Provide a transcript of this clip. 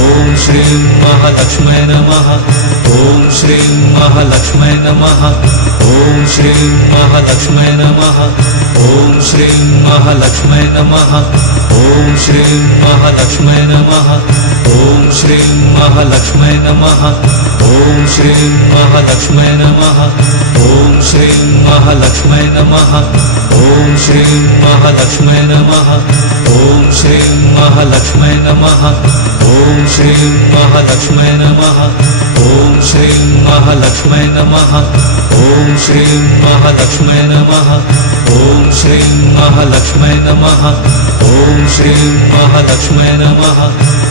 ॐ श्रीं महालक्ष्मै नमः ॐ श्रीं महालक्ष्मै नमः ॐ श्रीं महालक्ष्मै नमः ॐ श्रीं महालक्ष्मै नमः ॐ श्रीं महालक्ष्मै नमः ॐ श्रीं महालक्ष्मै नमः ॐ श्रीं महालक्ष्मै नमः ॐ श्रीं महालक्ष्मै नमः ॐ श्रीं महालक्ष्मै नमः ॐ श्रीं महालक्ष्मै नमः ॐ श्रीं महालक्ष्मै नमः ॐ श्रीं महालक्ष्मै नमः ॐ श्रीं महालक्ष्मै नमः ॐ श्रीं महालक्ष्मै नमः ॐ श्रीं महालक्ष्मै नमः